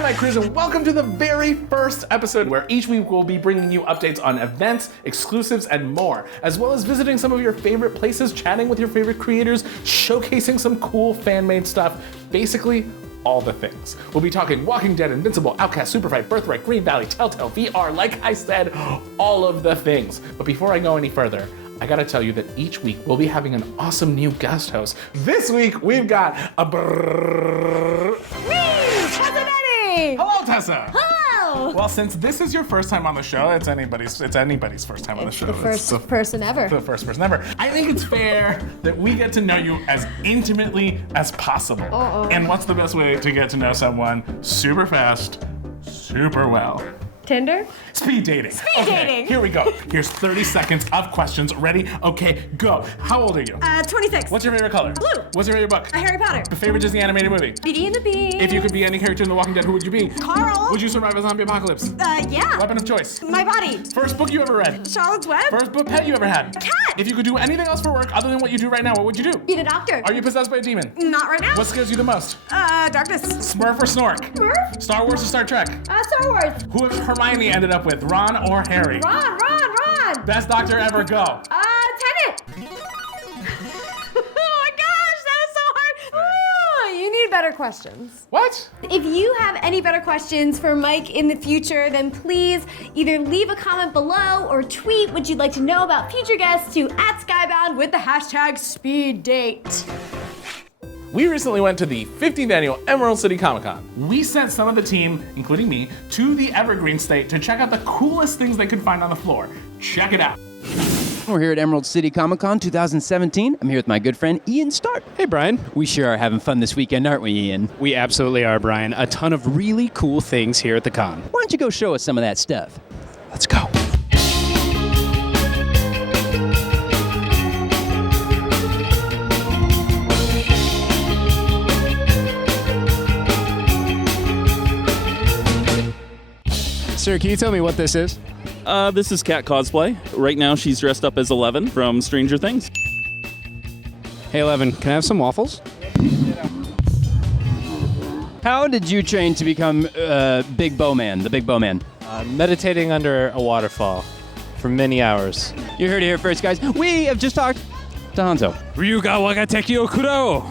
Dynamite Crews, and welcome to the very first episode where each week we'll be bringing you updates on events, exclusives, and more, as well as visiting some of your favorite places, chatting with your favorite creators, showcasing some cool fan-made stuff, basically all the things. We'll be talking Walking Dead, Invincible, Outcast, Superfight, Birthright, Green Valley, Telltale, VR, like I said, all of the things. But before I go any further, I gotta tell you that each week we'll be having an awesome new guest host. This week we've got Hello, Tessa. Hello. Well, since this is your first time on the show, it's anybody's first time on the show. The first person ever. The first person ever. I think it's fair that we get to know you as intimately as possible. And what's the best way to get to know someone super fast, super well? Tinder? Speed dating. Speed dating. Here we go. Here's 30 seconds of questions. Ready? Okay, go. How old are you? 26. What's your favorite color? Blue. What's your favorite book? Harry Potter. The favorite Disney animated movie? Beauty and the Beast. If you could be any character in The Walking Dead, who would you be? Carl. Would you survive a zombie apocalypse? Yeah. Weapon of choice? My body. First book you ever read? Charlotte's Web. First book pet you ever had? Cat. If you could do anything else for work other than what you do right now, what would you do? Be the doctor. Are you possessed by a demon? Not right now. What scares you the most? Darkness. Smurf or Snork? Smurf. Star Wars or Star Trek? Star Wars. Who if Hermione ended up with, Ron or Harry? Ron. Best doctor ever, go. Tenet. Oh my gosh, that was so hard. Oh, you need better questions. What? If you have any better questions for Mike in the future, then please either leave a comment below or tweet what you'd like to know about future guests to @Skybound with the hashtag #SpeedDate. We recently went to the 15th annual Emerald City Comic-Con. We sent some of the team, including me, to the Evergreen State to check out the coolest things they could find on the floor. Check it out. We're here at Emerald City Comic-Con 2017. I'm here with my good friend Ian Stark. Hey, Brian. We sure are having fun this weekend, aren't we, Ian? We absolutely are, Brian. A ton of really cool things here at the con. Why don't you go show us some of that stuff? Let's go. Sir, can you tell me what this is? This is Cat Cosplay. Right now she's dressed up as 11 from Stranger Things. Hey, 11, can I have some waffles? How did you train to become Big Bowman, the Big Bowman? Meditating under a waterfall for many hours. You heard it here first, guys. We have just talked to Hanzo. Ryuga wagateki o kuro!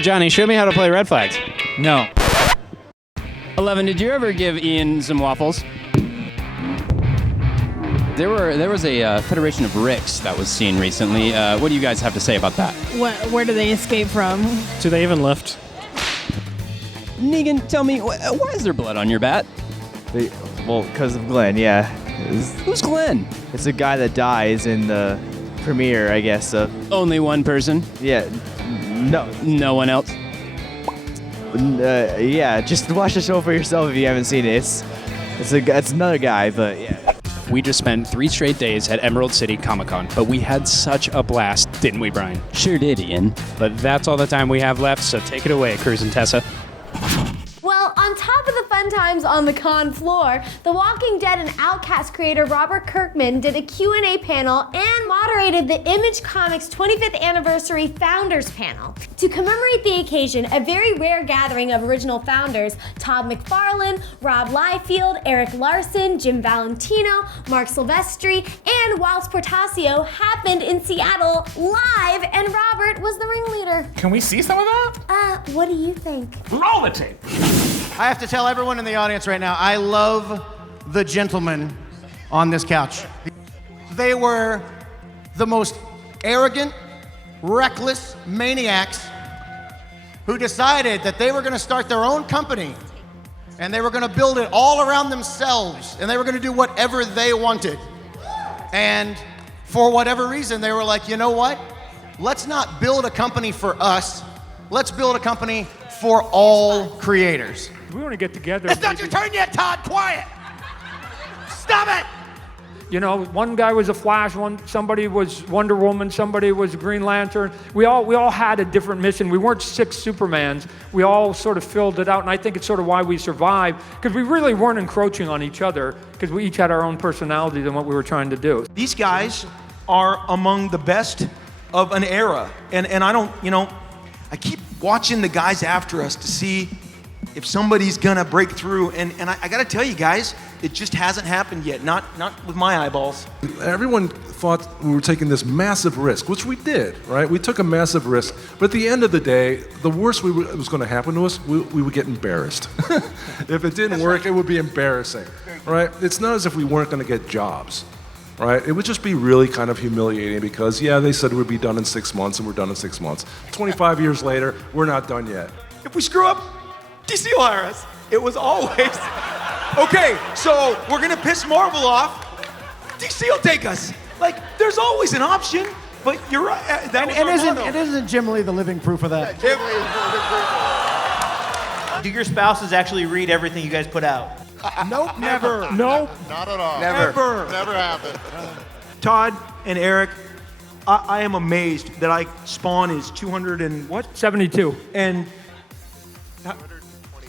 Johnny, show me how to play red flags. No. 11, did you ever give Ian some waffles? There was a Federation of Ricks that was seen recently. What do you guys have to say about that? Where do they escape from? Do they even lift? Negan, tell me, why is there blood on your bat? Well, because of Glenn, yeah. Who's Glenn? It's a guy that dies in the premiere, I guess. Only one person? Yeah. No. No one else? Yeah, just watch the show for yourself if you haven't seen it. It's another guy, but yeah. We just spent 3 straight days at Emerald City Comic-Con, but we had such a blast, didn't we, Brian? Sure did, Ian. But that's all the time we have left, so take it away, Cruz and Tessa. Well, on top of the fun times on the con floor, The Walking Dead and Outcast creator Robert Kirkman did a Q&A panel and moderated the Image Comics 25th Anniversary Founders Panel. To commemorate the occasion, a very rare gathering of original founders, Todd McFarlane, Rob Liefeld, Eric Larson, Jim Valentino, Mark Silvestri, and Waltz Portacio happened in Seattle live, and Robert was the ringleader. Can we see some of that? What do you think? Roll the tape. I have to tell everyone in the audience right now, I love the gentlemen on this couch. They were the most arrogant, reckless maniacs who decided that they were going to start their own company and they were going to build it all around themselves and they were going to do whatever they wanted. And for whatever reason, they were like, you know what? Let's not build a company for us. Let's build a company for all creators. We want to get together. It's not your turn yet, Todd. Quiet. Stop it. You know, one guy was a Flash, somebody was Wonder Woman, somebody was Green Lantern. We all had a different mission. We weren't 6 Supermans. We all sort of filled it out, and I think it's sort of why we survived, because we really weren't encroaching on each other, because we each had our own personalities and what we were trying to do. These guys are among the best of an era, and I don't, you know, I keep watching the guys after us to see if somebody's gonna break through. And I gotta tell you guys, it just hasn't happened yet, not with my eyeballs. Everyone thought we were taking this massive risk, which we did, right? We took a massive risk, but at the end of the day, the worst was gonna happen to us, we would get embarrassed. If it didn't work, it would be embarrassing, right? It's not as if we weren't gonna get jobs, right? It would just be really kind of humiliating because, yeah, they said we'd be done in 6 months, and we're done in 6 months. 25 years later, we're not done yet. If we screw up, DC will hire us. It was always, okay, so we're gonna piss Marvel off, DC will take us. Like, there's always an option, but you're right. Isn't Jim Lee the living proof of that? Jim Lee is the living proof. Do your spouses actually read everything you guys put out? Nope, never. Nope. Not at all. Never. Never happened. Todd and Eric, I am amazed that Spawn is 200 and what? 72. And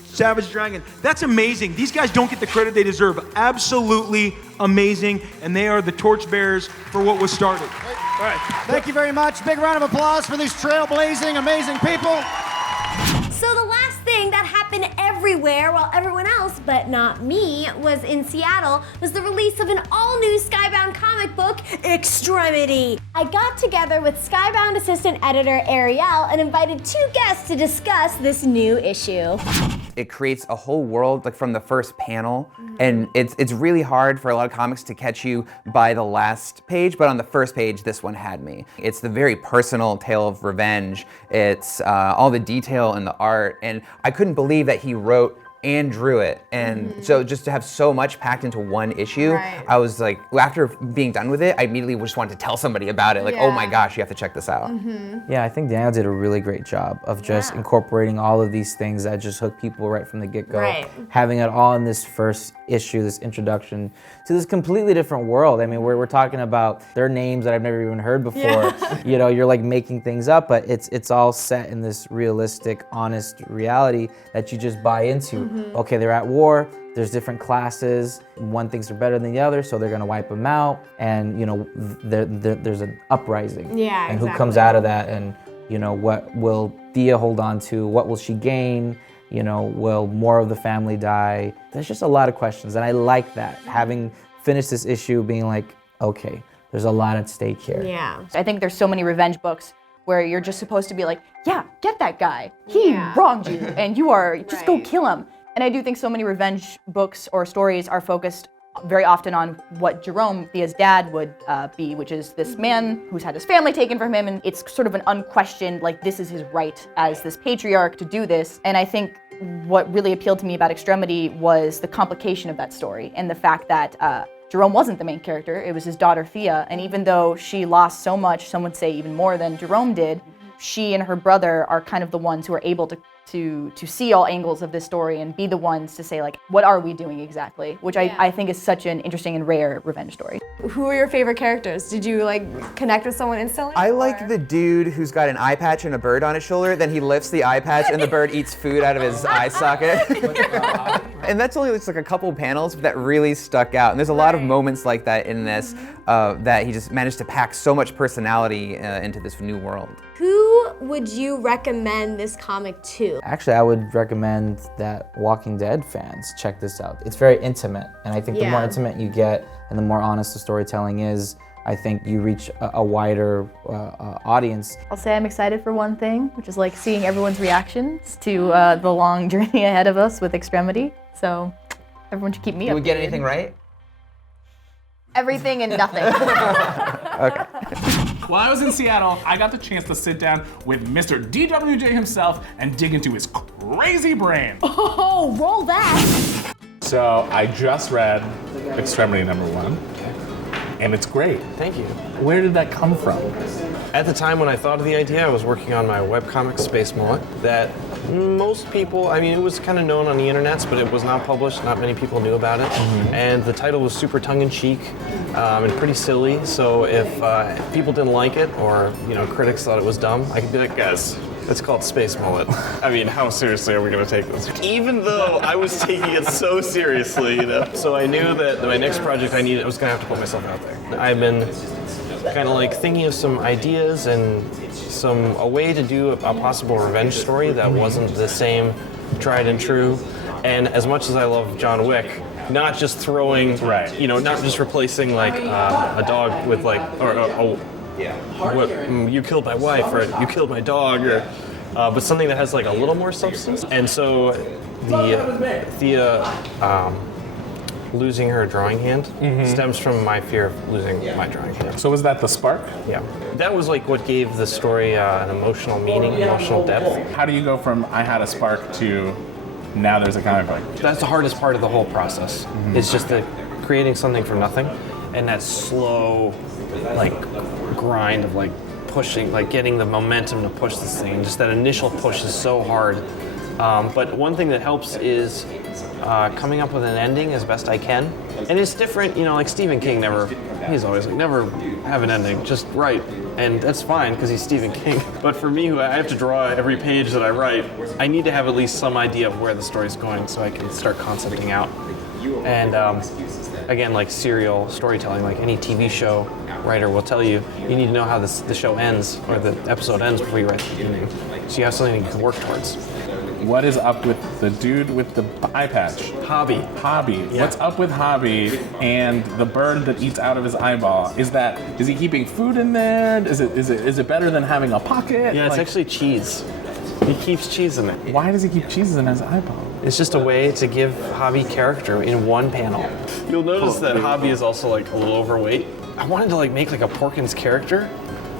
Savage Dragon. That's amazing. These guys don't get the credit they deserve. Absolutely amazing. And they are the torchbearers for what was started. All right. Thank you very much. Big round of applause for these trailblazing, amazing people. So the last thing that happened everywhere while everyone else, but not me, was in Seattle was the release of an all-new Skybound comic book, Extremity. I got together with Skybound assistant editor Ariel and invited 2 guests to discuss this new issue. It creates a whole world, like from the first panel, and it's really hard for a lot of comics to catch you by the last page, but on the first page, this one had me. It's the very personal tale of revenge. It's all the detail in the art, and I couldn't believe that he wrote and drew it, and so just to have so much packed into one issue, I was like, after being done with it, I immediately just wanted to tell somebody about it, like, oh my gosh, you have to check this out. Yeah, I think Daniel did a really great job of just incorporating all of these things that just hook people right from the get-go. Having it all in this first issue, this introduction to this completely different world. I mean, we're talking about their names that I've never even heard before. You know, you're like making things up, but it's all set in this realistic, honest reality that you just buy into. Okay, they're at war, there's different classes, one thinks they're better than the other, so they're gonna wipe them out, and you know, there's an uprising. And who comes out of that, and you know, what will Thea hold on to, what will she gain, you know, will more of the family die? There's just a lot of questions, and I like that, having finished this issue being like, okay, there's a lot at stake here. I think there's so many revenge books where you're just supposed to be like, yeah, get that guy, he wronged you, and you are, just go kill him. And I do think so many revenge books or stories are focused very often on what Jerome, Thea's dad, would be, which is this man who's had his family taken from him, and it's sort of an unquestioned, like, this is his right as this patriarch to do this. And I think what really appealed to me about Extremity was the complication of that story, and the fact that Jerome wasn't the main character, it was his daughter Thea, and even though she lost so much, some would say even more than Jerome did, she and her brother are kind of the ones who are able to see all angles of this story and be the ones to say, like, what are we doing exactly? Which I think is such an interesting and rare revenge story. Who are your favorite characters? Did you like connect with someone instantly? I like the dude who's got an eye patch and a bird on his shoulder, then he lifts the eye patch and the bird eats food out of his eye socket. And that's only looks like a couple panels, but that really stuck out. And there's a lot of moments like that in this, that he just managed to pack so much personality into this new world. Who would you recommend this comic to? Actually, I would recommend that Walking Dead fans check this out. It's very intimate, and I think the more intimate you get and the more honest the storytelling is, I think you reach a wider audience. I'll say I'm excited for one thing, which is like seeing everyone's reactions to the long journey ahead of us with Extremity. So everyone should keep me updated. Did we get anything right? Everything and nothing. Okay. While I was in Seattle, I got the chance to sit down with Mr. DWJ himself and dig into his crazy brain. Oh, roll that. So I just read Extremity #1, and it's great. Thank you. Where did that come from? At the time when I thought of the idea, I was working on my webcomic, Space Mullet, that most people, I mean, it was kind of known on the internets, but it was not published. Not many people knew about it. And the title was super tongue-in-cheek and pretty silly. So if people didn't like it, or critics thought it was dumb, I could be like, guys, it's called Space Mullet. I mean, how seriously are we gonna take this? Even though I was taking it so seriously, So I knew that my next project I was gonna have to put myself out there. I've been kind of like thinking of some ideas and a way to do a possible revenge story that wasn't the same tried and true. And as much as I love John Wick, not just throwing, not just replacing like a dog with like, you killed my wife or you killed my dog, or but something that has like a little more substance. And so the Thea losing her drawing hand stems from my fear of losing my drawing hand. So was that the spark? Yeah. That was like what gave the story an emotional meaning, emotional depth. How do you go from I had a spark to now there's a comic book? That's the hardest part of the whole process. It's just creating something from nothing, and that slow, like, grind of like pushing, like getting the momentum to push this thing. Just that initial push is so hard. But one thing that helps is coming up with an ending as best I can. And it's different, like Stephen King he's always like, never have an ending, just write. And that's fine, because he's Stephen King. But for me, who I have to draw every page that I write, I need to have at least some idea of where the story's going so I can start concepting out. And again, like serial storytelling, like any TV show writer will tell you, you need to know how the show ends, or the episode ends before you write the beginning. So you have something you can work towards. What is up with the dude with the eye patch? Hobby. Yeah. What's up with Hobby and the bird that eats out of his eyeball? Is he keeping food in there? Is it better than having a pocket? Yeah, it's actually cheese. He keeps cheese in it. Why does he keep cheese in his eyeball? It's just a way to give Hobby character in one panel. You'll notice that Hobby is also like a little overweight. I wanted to like make like a Porkins character.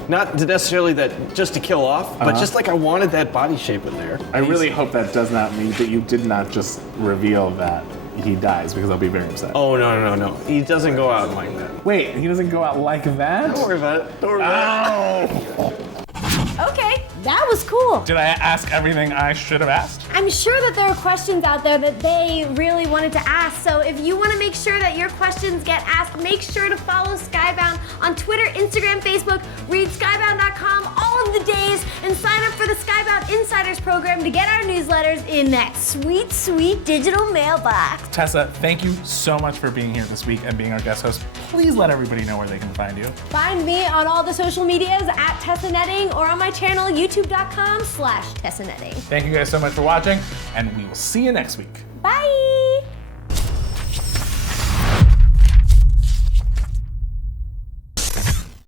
Not necessarily that just to kill off, but just like I wanted that body shape in there. I really hope that does not mean that you did not just reveal that he dies, because I'll be very upset. Oh, no. He doesn't go out like that. Wait, he doesn't go out like that? Don't worry about it. Okay, that was cool. Did I ask everything I should have asked? I'm sure that there are questions out there that they really wanted to ask. So if you want to make sure that your questions get asked, make sure to follow Skybound on Twitter, Instagram, Facebook, read skybound.com all of the days, and sign up for the Skybound Insiders program to get our newsletters in that sweet, sweet digital mailbox. Tessa, thank you so much for being here this week and being our guest host. Please let everybody know where they can find you. Find me on all the social medias at Tessa Netting, or on my channel, youtube.com/TessaNetting. Thank you guys so much for watching, and we will see you next week. Bye!